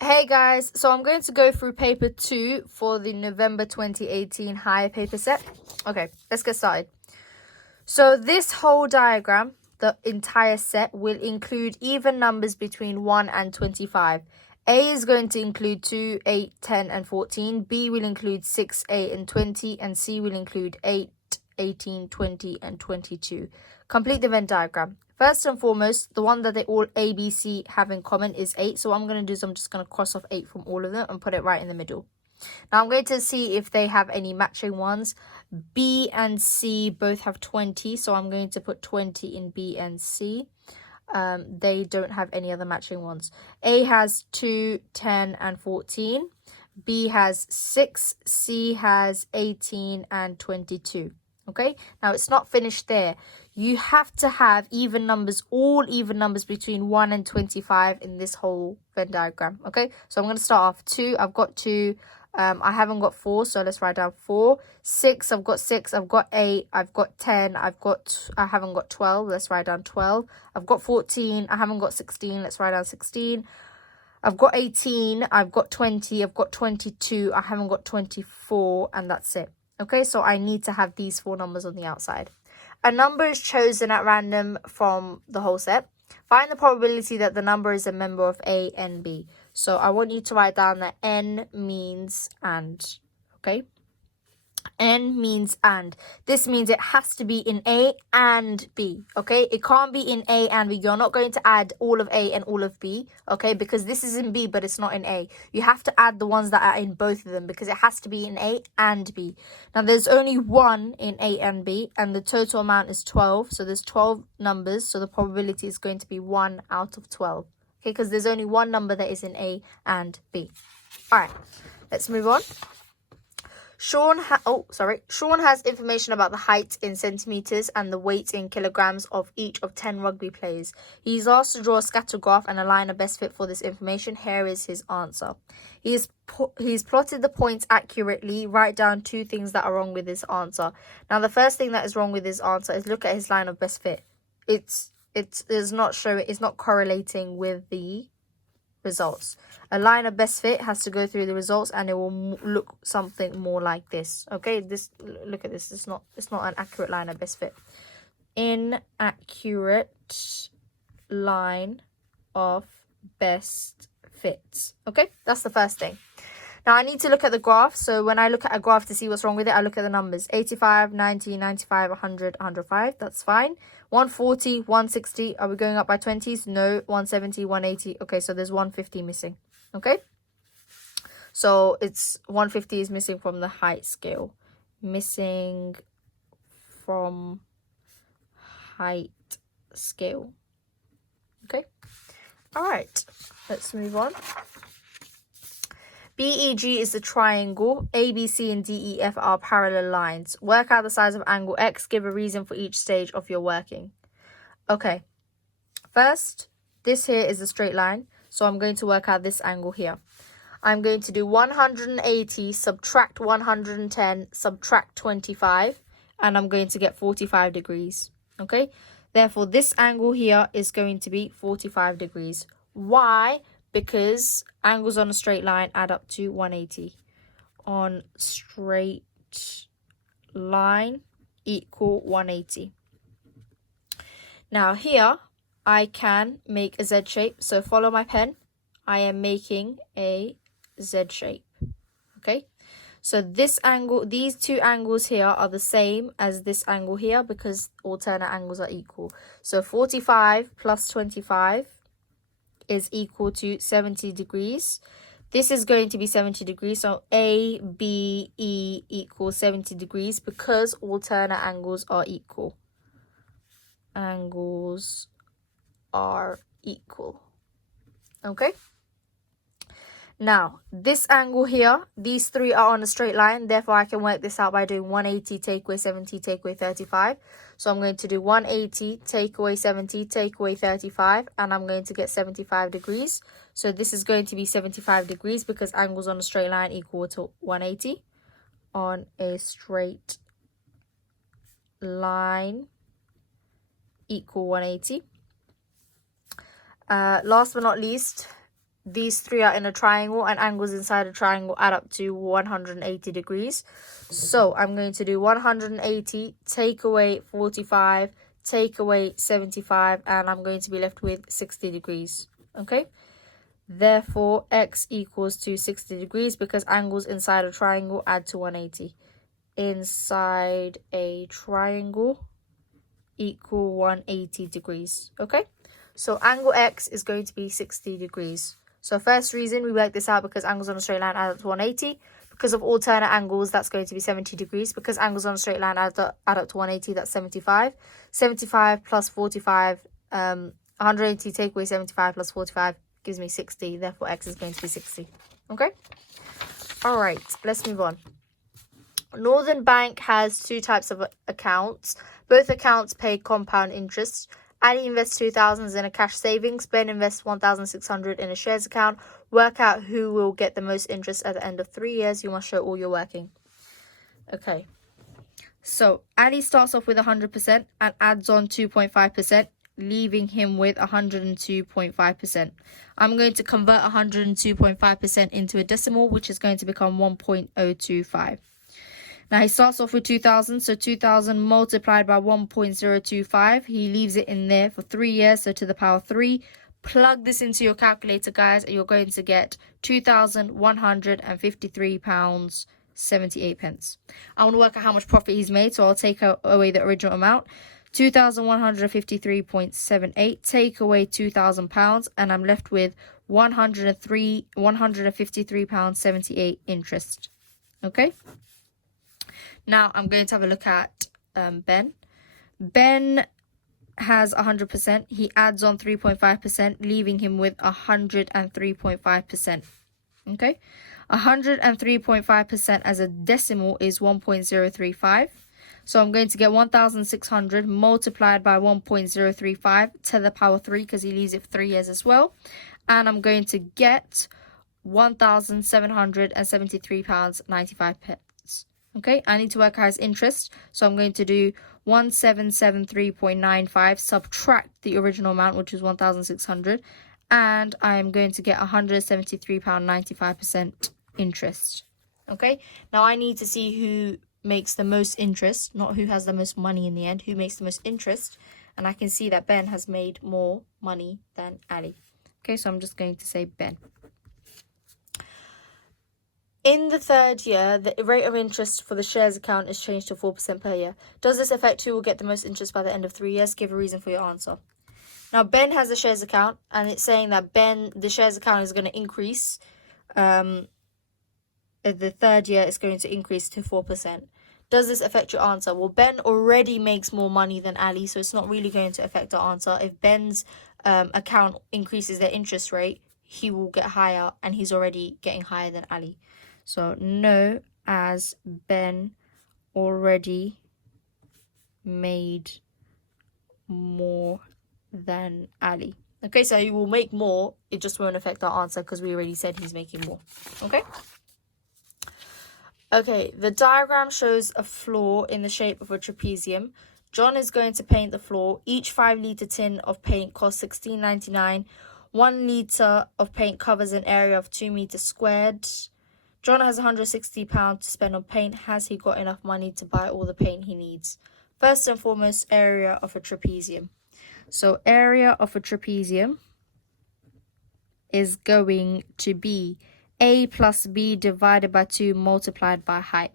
Hey guys, so I'm going to go through paper 2 for the November 2018 higher paper set. Okay, let's get started. So this whole diagram, the entire set, will include even numbers between 1 and 25. A is going to include 2, 8, 10, and 14. B will include 6, 8, and 20. And C will include 8, 18, 20, and 22. Complete the Venn diagram. First and foremost, the one that they all A, B, C have in common is 8. So what I'm going to do is I'm just going to cross off 8 from all of them and put it right in the middle. Now I'm going to see if they have any matching ones. B and C both have 20. So I'm going to put 20 in B and C. They don't have any other matching ones. A has 2, 10, and 14. B has 6. C has 18 and 22. Okay, now it's not finished there. You have to have even numbers, all even numbers between 1 and 25 in this whole Venn diagram. Okay, so I'm going to start off 2. I've got 2. I haven't got 4, so let's write down 4. 6, I've got 6. I've got 8. I've got 10. I haven't got 12. Let's write down 12. I've got 14. I haven't got 16. Let's write down 16. I've got 18. I've got 20. I've got 22. I haven't got 24, and that's it. Okay, so I need to have these 4 numbers on the outside. A number is chosen at random from the whole set. Find the probability that the number is a member of A and B. So I want you to write down that N means and. Okay. N means and. This means it has to be in A and B, okay? It can't be in A and B. You're not going to add all of A and all of B, okay? Because this is in B, but it's not in A. You have to add the ones that are in both of them because it has to be in A and B. Now, there's only 1 in A and B, and the total amount is 12. So there's 12 numbers, so the probability is going to be 1 out of 12, okay? Because there's only 1 number that is in A and B. All right, let's move on. Sean has information about the height in centimeters and the weight in kilograms of each of 10 rugby players. He's asked to draw a scatter graph and align a best fit for this information. Here is his answer. He's plotted the points accurately. Write down 2 things that are wrong with his answer. Now, the first thing that is wrong with his answer is look at his line of best fit. It's not correlating with the results. A line of best fit has to go through the results and it will look something more like this. Okay, look at this. It's not an accurate line of best fit. Inaccurate line of best fit. Okay, that's the first thing. Now I need to look at the graph. So when I look at a graph to see what's wrong with it, I look at the numbers. 85, 90, 95, 100, 105. That's fine. 140, 160. Are we going up by 20s? No. 170, 180. Okay, so there's 150 missing. Okay. So it's 150 is missing from the height scale. Missing from height scale. Okay. All right. Let's move on. BEG is the triangle. ABC and DEF are parallel lines. Work out the size of angle X. Give a reason for each stage of your working. Okay. First, this here is a straight line. So I'm going to work out this angle here. I'm going to do 180, subtract 110, subtract 25. And I'm going to get 45 degrees. Okay. Therefore, this angle here is going to be 45 degrees. Why? Because angles on a straight line add up to 180. On straight line equal 180. Now here, I can make a Z shape. So follow my pen. I am making a Z shape. Okay. So this angle, these 2 angles here are the same as this angle here because alternate angles are equal. So 45 plus 25 is equal to 70 degrees. This is going to be 70 degrees. So A, B, E equals 70 degrees because alternate angles are equal. Angles are equal. Okay. Now, this angle here, these 3 are on a straight line. Therefore, I can work this out by doing 180, take away 70, take away 35. So I'm going to do 180, take away 70, take away 35. And I'm going to get 75 degrees. So this is going to be 75 degrees because angles on a straight line equal to 180. On a straight line equal 180. Last but not least, these three are in a triangle and angles inside a triangle add up to 180 degrees. So I'm going to do 180, take away 45, take away 75, and I'm going to be left with 60 degrees. Okay? Therefore, x equals to 60 degrees because angles inside a triangle add to 180. Inside a triangle equal 180 degrees. Okay? So angle x is going to be 60 degrees. So first reason we work this out because angles on a straight line add up to 180. Because of alternate angles, that's going to be 70 degrees. Because angles on a straight line add up to 180, that's 75. 75 plus 45, 180 take away 75 plus 45 gives me 60. Therefore, x is going to be 60. Okay? All right, let's move on. Northern Bank has two types of accounts. Both accounts pay compound interest. Ali invests 2,000 in a cash savings. Ben invests 1,600 in a shares account. Work out who will get the most interest at the end of 3 years. You must show all your working. Okay. So Ali starts off with 100% and adds on 2.5%, leaving him with 102.5%. I'm going to convert 102.5% into a decimal, which is going to become 1.025. Now, he starts off with 2,000, so 2,000 multiplied by 1.025. He leaves it in there for 3 years, so to the power 3. Plug this into your calculator, guys, and you're going to get £2,153, 78 pence. I want to work out how much profit he's made, so I'll take away the original amount. 2,153.78, take away £2,000, and I'm left with £153.78 interest. Okay? Now, I'm going to have a look at Ben. Ben has 100%. He adds on 3.5%, leaving him with 103.5%. Okay? 103.5% as a decimal is 1.035. So I'm going to get 1,600 multiplied by 1.035 to the power 3 because he leaves it for 3 years as well. And I'm going to get £1,773.95. Okay, I need to work out his interest. So I'm going to do 1773.95, subtract the original amount, which is 1,600. And I'm going to get £173.95 interest. Okay, now I need to see who makes the most interest, not who has the most money in the end, who makes the most interest. And I can see that Ben has made more money than Ali. Okay, so I'm just going to say Ben. In the third year, the rate of interest for the shares account is changed to 4% per year. Does this affect who will get the most interest by the end of 3 years? Give a reason for your answer. Now, Ben has a shares account, and it's saying that the shares account is going to increase. The third year is going to increase to 4%. Does this affect your answer? Well, Ben already makes more money than Ali, so it's not really going to affect our answer. If Ben's account increases their interest rate, he will get higher, and he's already getting higher than Ali. So no, as Ben already made more than Ali. Okay, so he will make more. It just won't affect our answer because we already said he's making more. Okay? Okay, the diagram shows a floor in the shape of a trapezium. John is going to paint the floor. Each 5-litre tin of paint costs $16.99. 1 litre of paint covers an area of 2 meters squared. John has £160 to spend on paint. Has he got enough money to buy all the paint he needs? First and foremost, area of a trapezium. So area of a trapezium is going to be A plus B divided by 2 multiplied by height.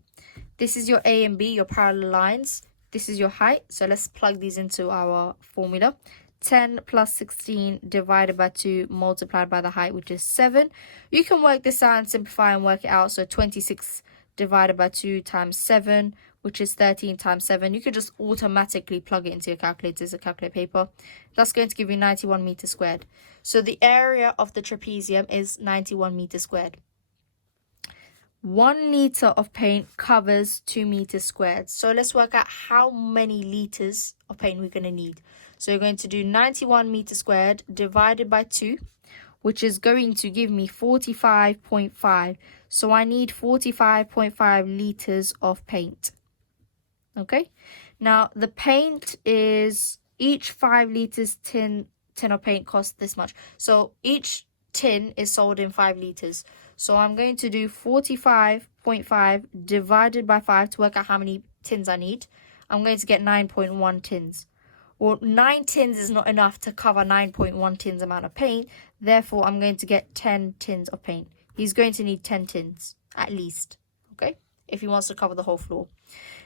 This is your A and B, your parallel lines. This is your height. So let's plug these into our formula. 10 plus 16 divided by 2 multiplied by the height, which is 7. You can work this out and simplify and work it out. So 26 divided by 2 times 7, which is 13 times 7. You could just automatically plug it into your calculator as a calculator paper. That's going to give you 91 meters squared. So the area of the trapezium is 91 meters squared. 1 litre of paint covers 2 meters squared. So let's work out how many litres of paint we're going to need. So you're going to do 91 meters squared divided by 2, which is going to give me 45.5. So I need 45.5 litres of paint. Okay. Now the paint is each 5 litres tin of paint costs this much. So each tin is sold in 5 liters. So I'm going to do 45.5 divided by 5 to work out how many tins I need. I'm going to get 9.1 tins. Well, 9 tins is not enough to cover 9.1 tins amount of paint. Therefore, I'm going to get 10 tins of paint. He's going to need 10 tins, at least. Okay? If he wants to cover the whole floor.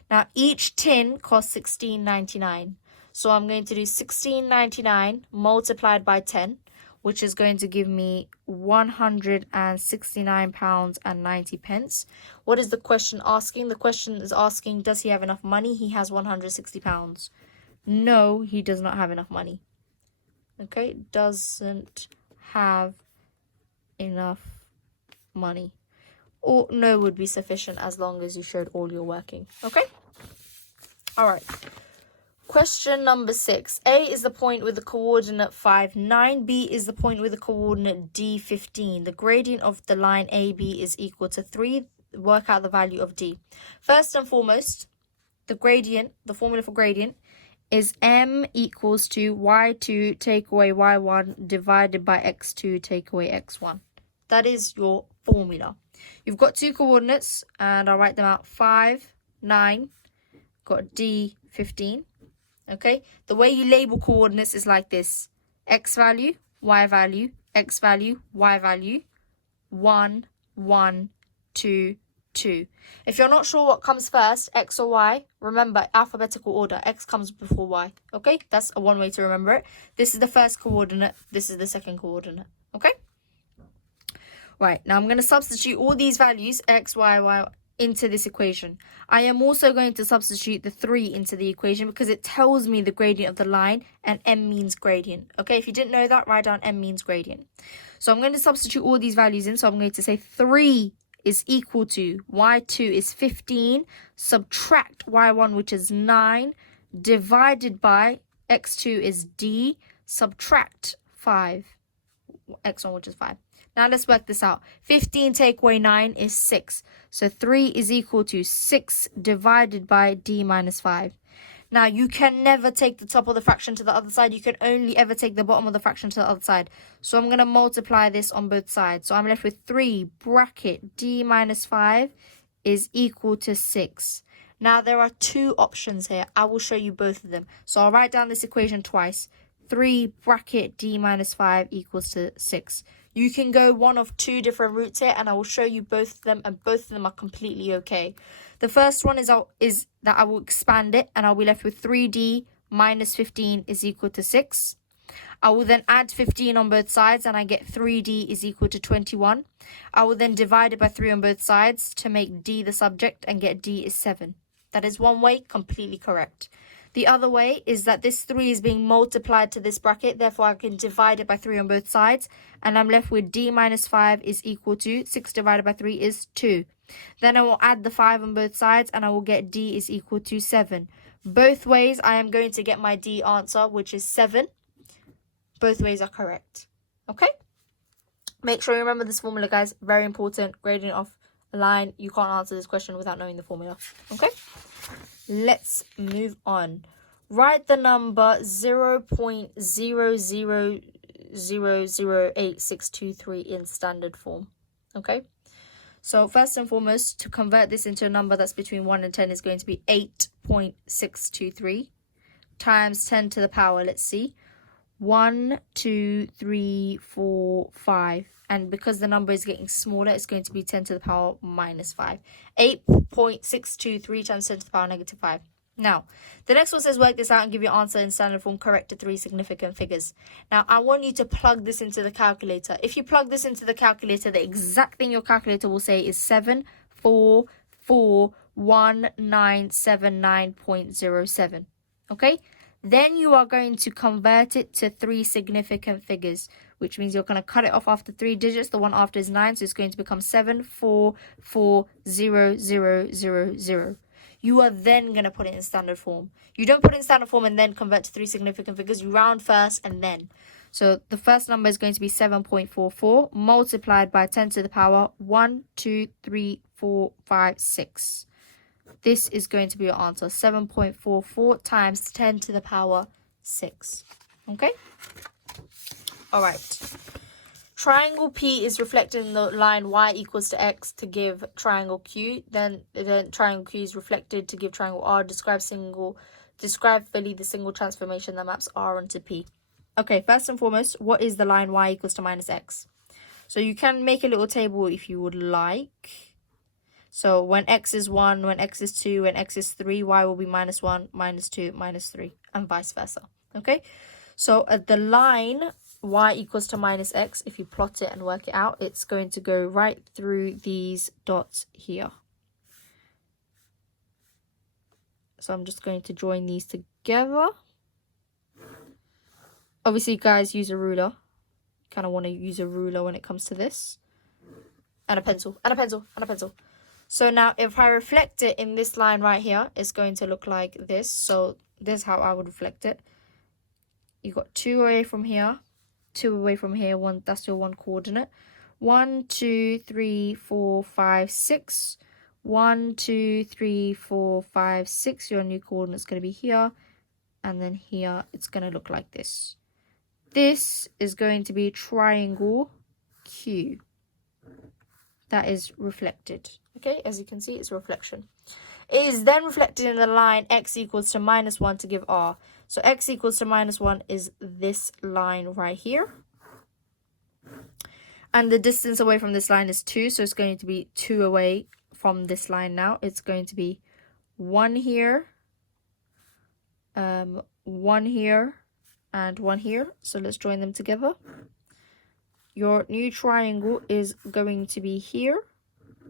Now, each tin costs $16.99. So I'm going to do $16.99 multiplied by 10, which is going to give me £169.90. What is the question asking? The question is asking, does he have enough money? He has £160. No, he does not have enough money. Okay, doesn't have enough money. Or no would be sufficient as long as you showed all your working. Okay? All right. Question number 6. A is the point with the coordinate 5, 9. B is the point with the coordinate D, 15. The gradient of the line AB is equal to 3. Work out the value of D. First and foremost, the gradient, the formula for gradient, is m equals to y2 take away y1 divided by x2 take away x1. That is your formula. You've got 2 coordinates, and I'll write them out. 5, 9, got D, 15. Okay, the way you label coordinates is like this: x value, y value, x value, y value, 1, 1, 2, 2. If you're not sure what comes first, x or y, remember alphabetical order. X comes before y. Okay, that's one way to remember it. This is the first coordinate. This is the second coordinate. Okay. Right, now I'm going to substitute all these values, x, y, y, into this equation. I am also going to substitute the 3 into the equation because it tells me the gradient of the line, and m means gradient. Okay, if you didn't know that, write down m means gradient. So I'm going to substitute all these values in. So I'm going to say 3 is equal to y2 is 15, subtract y1, which is 9, divided by x2 is d, subtract 5, x1, which is 5. Now let's work this out. 15 take away 9 is 6. So 3 is equal to 6 divided by d minus 5. Now you can never take the top of the fraction to the other side. You can only ever take the bottom of the fraction to the other side. So I'm going to multiply this on both sides. So I'm left with 3 bracket d minus 5 is equal to 6. Now there are 2 options here. I will show you both of them. So I'll write down this equation twice. 3 bracket d minus 5 equals to 6. You can go one of 2 different routes here, and I will show you both of them, and both of them are completely okay. The first one is that I will expand it, and I'll be left with 3d minus 15 is equal to 6. I will then add 15 on both sides, and I get 3d is equal to 21. I will then divide it by 3 on both sides to make d the subject and get d is 7. That is one way, completely correct. The other way is that this 3 is being multiplied to this bracket. Therefore, I can divide it by 3 on both sides. And I'm left with d minus 5 is equal to 6 divided by 3 is 2. Then I will add the 5 on both sides, and I will get d is equal to 7. Both ways, I am going to get my d answer, which is 7. Both ways are correct. Okay? Make sure you remember this formula, guys. Very important. Gradient of a line. You can't answer this question without knowing the formula. Okay? Let's move on. Write the number 0.00008623 in standard form. Okay? So first and foremost, to convert this into a number that's between 1 and 10 is going to be 8.623 times 10 to the power, let's see, 1, 2, 3, 4, 5. And because the number is getting smaller, it's going to be 10 to the power minus 5. 8.623 times 10 to the power negative 5. Now, the next one says work this out and give your answer in standard form correct to 3 significant figures. Now, I want you to plug this into the calculator. If you plug this into the calculator, the exact thing your calculator will say is 7441979.07. Okay? Then you are going to convert it to 3 significant figures, which means you're going to cut it off after 3 digits. The one after is 9, so it's going to become 7440000. You are then going to put it in standard form. You don't put it in standard form and then convert to 3 significant figures. You round first and then. So the first number is going to be 7.44 multiplied by 10 to the power 1, 2, 3, 4, 5, 6. This is going to be your answer. 7.44 times 10 to the power 6. Okay? All right. triangle P is reflected in the line y equals to x to give triangle Q. Then triangle Q is reflected to give triangle R. Describe fully the single transformation that maps R onto P. Okay, first and foremost, what is the line y equals to minus x? So you can make a little table if you would like. So when x is 1, when x is 2, when x is 3, y will be minus 1, minus 2, minus 3, and vice versa. Okay, so at the line y equals to minus x, if you plot it and work it out, it's going to go right through these dots here. So I'm just going to join these together. Obviously, guys, use a ruler. Kind of want to use a ruler when it comes to this. And a pencil, and a pencil, and a pencil. So now if I reflect it in this line right here, it's going to look like this. So this is how I would reflect it. You got 2 away from here, 2 away from here, one, that's your one coordinate. 1, 2, 3, 4, 5, 6. 1, 2, 3, 4, 5, 6. Your new coordinate is going to be here. And then here, it's going to look like this. This is going to be triangle Q. That is reflected. Okay, as you can see, it's a reflection. It is then reflected in the line x equals to minus 1 to give R. So x equals to minus 1 is this line right here. And the distance away from this line is 2. So it's going to be 2 away from this line now. It's going to be 1 here, 1 here, and 1 here. So let's join them together. Your new triangle is going to be here.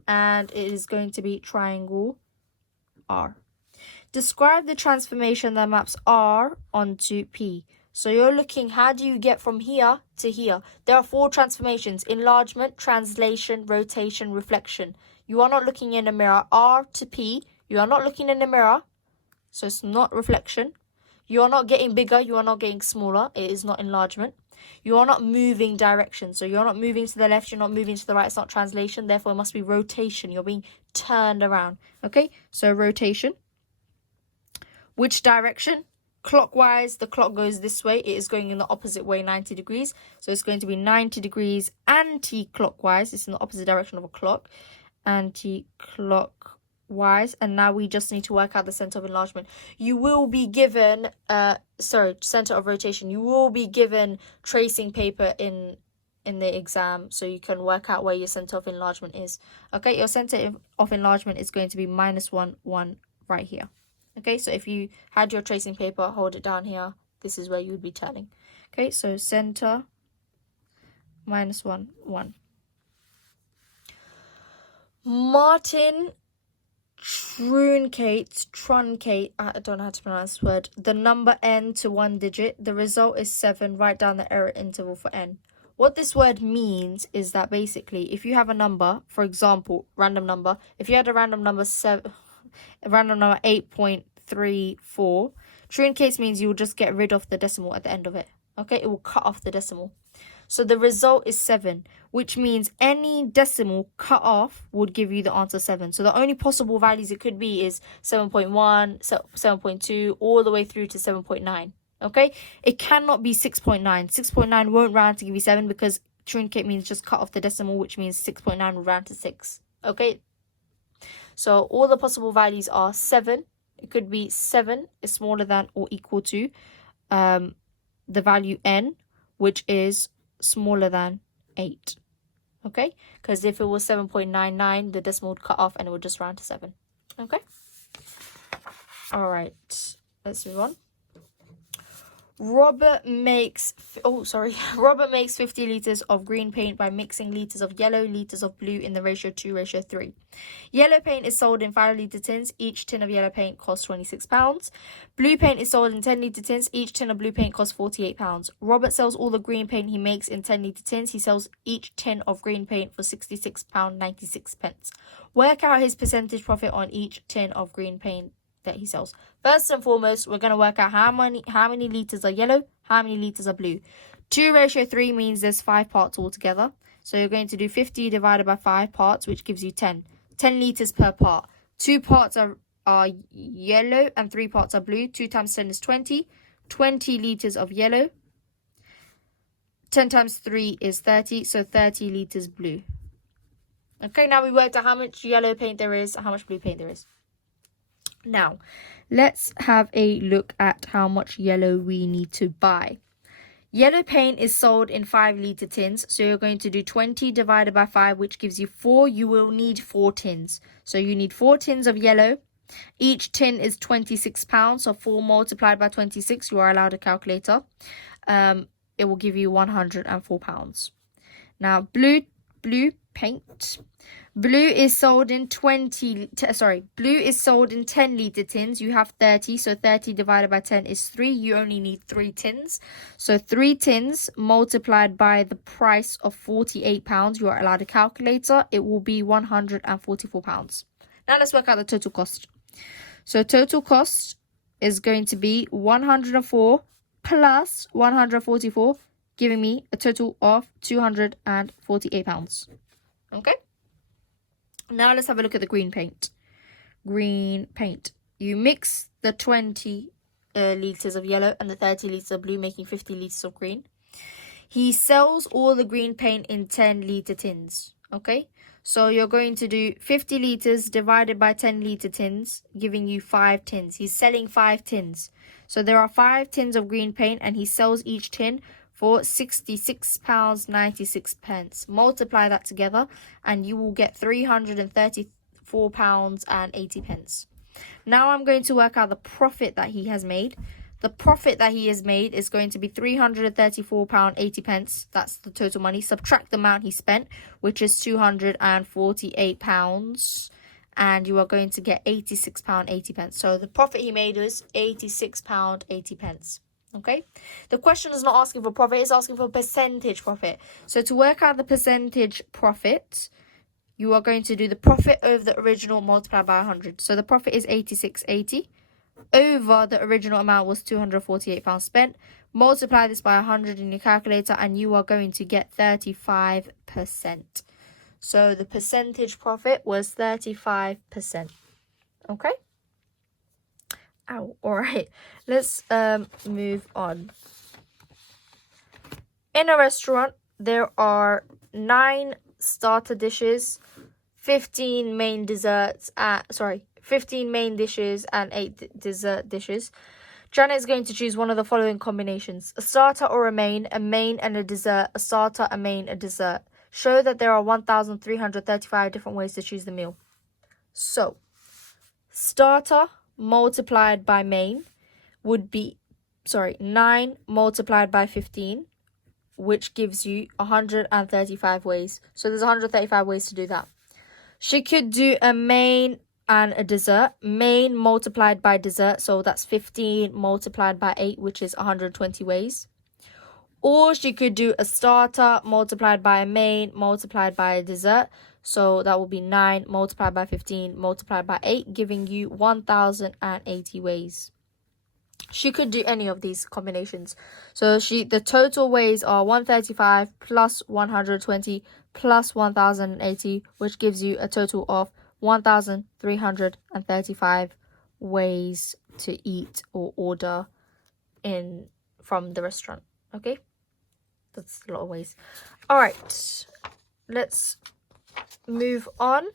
And it is going to be triangle R. Describe the transformation that maps R onto P. So you're looking, how do you get from here to here? There are 4 transformations: enlargement, translation, rotation, reflection. You are not looking in a mirror. R to P, you are not looking in a mirror. So it's not reflection. You are not getting bigger. You are not getting smaller. It is not enlargement. You are not moving direction. So you're not moving to the left. You're not moving to the right. It's not translation. Therefore, it must be rotation. You're being turned around. Okay, so rotation. Which direction? Clockwise. The clock goes this way. It is going in the opposite way, 90 degrees. So it's going to be 90 degrees anti-clockwise. It's in the opposite direction of a clock. Anti-clockwise. And now we just need to work out the center of enlargement. You will be given, center of rotation. You will be given tracing paper in the exam, so you can work out where your center of enlargement is. Okay, your center of enlargement is going to be minus 1, 1 right here. Okay, so if you had your tracing paper, hold it down here. This is where you would be turning. Okay, so center, minus 1, 1. Martin truncate, I don't know how to pronounce this word, the number n to 1 digit. The result is 7. Write down the error interval for n. What this word means is that basically, if you have a number, for example, random number, if you had a random number 8.34, truncates means you will just get rid of the decimal at the end of it. Okay, it will cut off the decimal. So the result is 7, which means any decimal cut off would give you the answer 7. So the only possible values it could be is 7.1, 7.2, all the way through to 7.9. Okay, it cannot be 6.9. 6.9 won't round to give you 7 because truncate means just cut off the decimal, which means 6.9 will round to 6. Okay, so all the possible values are 7. It could be 7 is smaller than or equal to the value n, which is smaller than 8. Okay, because if it was 7.99, the decimal would cut off and it would just round to 7. Okay, all right, let's move on. Robert makes 50 liters of green paint by mixing liters of yellow, liters of blue in the ratio 2:3. Yellow paint is sold in 5-litre tins. Each tin of yellow paint costs £26. Blue paint is sold in 10-litre tins. Each tin of blue paint costs £48. Robert sells all the green paint he makes in 10-litre tins. He sells each tin of green paint for £66.96. Work out his percentage profit on each tin of green paint that he sells. First and foremost, we're going to work out how many liters are yellow, how many liters are blue. 2:3 means there's 5 parts altogether. So you're going to do 50 divided by 5 parts, which gives you 10. 10 liters per part. 2 parts are yellow and 3 parts are blue. 2 times 10 is 20. 20 liters of yellow. 10 times 3 is 30, so 30 liters blue. Okay, now we worked out how much yellow paint there is, how much blue paint there is. Now, let's have a look at how much yellow we need to buy. Yellow paint is sold in 5-liter tins, so you're going to do 20 divided by 5, which gives you 4. You will need 4 tins. So you need 4 tins of yellow. Each tin is £26, so 4 multiplied by 26, you are allowed a calculator. It will give you £104. Now, blue paint. Blue is sold in 10-liter tins. You have 30, so 30 divided by 10 is 3. You only need 3 tins. So 3 tins multiplied by the price of £48. You are allowed a calculator. It will be £144. Now let's work out the total cost. So total cost is going to be 104 plus 144, giving me a total of £248. Okay? Now let's have a look at the green paint. Green paint. You mix the 20 litres of yellow and the 30 litres of blue, making 50 litres of green. He sells all the green paint in 10-litre tins. Okay? So you're going to do 50 litres divided by 10-litre tins, giving you 5 tins. He's selling 5 tins. So there are 5 tins of green paint, and he sells each tin for £66.96. Multiply that together and you will get £334.80. Now I'm going to work out the profit that he has made. The profit that he has made is going to be £334.80. That's the total money. Subtract the amount he spent, which is £248. And you are going to get £86.80. So the profit he made was £86.80. Okay, the question is not asking for profit, it's asking for percentage profit. So to work out the percentage profit, you are going to do the profit over the original multiplied by 100. So the profit is 86.80 over the original amount was £248 spent. Multiply this by 100 in your calculator and you are going to get 35%. So the percentage profit was 35%. Okay. Ow. All right, let's move on. In a restaurant, there are 9 starter dishes, 15 main desserts, 15 main dishes and 8 dessert dishes. Janet is going to choose one of the following combinations: a starter or a main and a dessert, a starter, a main, a dessert. Show that there are 1,335 different ways to choose the meal. So, starter multiplied by main would be 9 multiplied by 15, which gives you 135 ways. So there's 135 ways to do that. She could do a main and a dessert. Main multiplied by dessert, so that's 15 multiplied by 8, which is 120 ways. Or she could do a starter multiplied by a main multiplied by a dessert. So that will be 9 multiplied by 15 multiplied by 8, giving you 1,080 ways. She could do any of these combinations. So the total ways are 135 plus 120 plus 1,080, which gives you a total of 1,335 ways to eat or order from the restaurant. Okay? That's a lot of ways. All right. Let's move on.